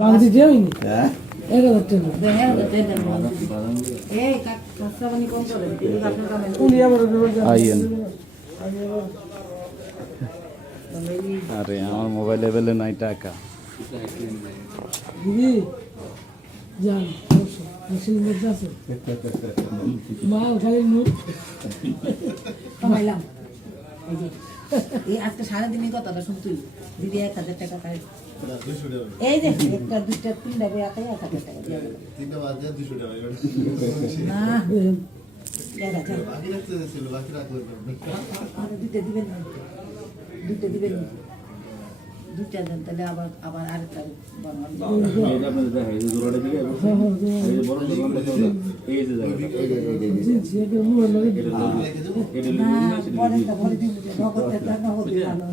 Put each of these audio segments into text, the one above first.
বাংলাদেশ যাইনি হ্যাঁ 1000 উনি আমার আইয়েন আরে আমার মোবাইল লেভেলে নাই টাকা দিদি যান মেশিন মধ্যে আছে মাল খালি নোট কামাইলাম এই আজকে সারাদিনই কথাটা শুনতুই দিদি 1000 টাকা পাই এই যে একটা দুইটা তিনটা বই আতে 1000 টাকা দিয়ে গেল তিনটা বাদ দিয়ে 200 টাকা না জায়গা জায়গা বাকি রাখতে ছিল বাকি রাখলে আর দুইটা দিবেন না দুইটা দিবেন না দুইটা দেন তাহলে আবার আবার আরেকটা বানান এটা আপনাদের দেখা এই জোড়াটা দিকে এই যে বড় দোকানটা এই যে জায়গাটা জিন্স এর মোবাইল লাগে এটা না পরেরটা ভরে দিন নগদের টাকা হবে ভালো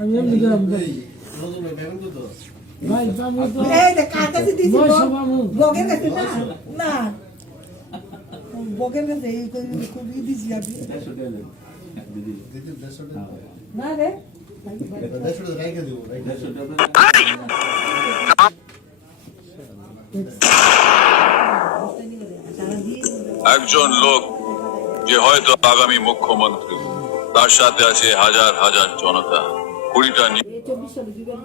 আমি এমনি গেলাম নতুন পেমেন্ট কত ভাই আমি তো এই যে কার কাছে দিছি বগের কাছে না না বগের কাছে এই কবি দিছি আমি 150 টাকা দেন দিদি দিদি 150 টাকা না রে 150 টাকা রাইখে দিব 150 টাকা একজন লোক যে হয়তো আগামী মুখ্যমন্ত্রী, তার সাথে আছে হাজার হাজার জনতা, 20টা এই 24 সালে দিবেন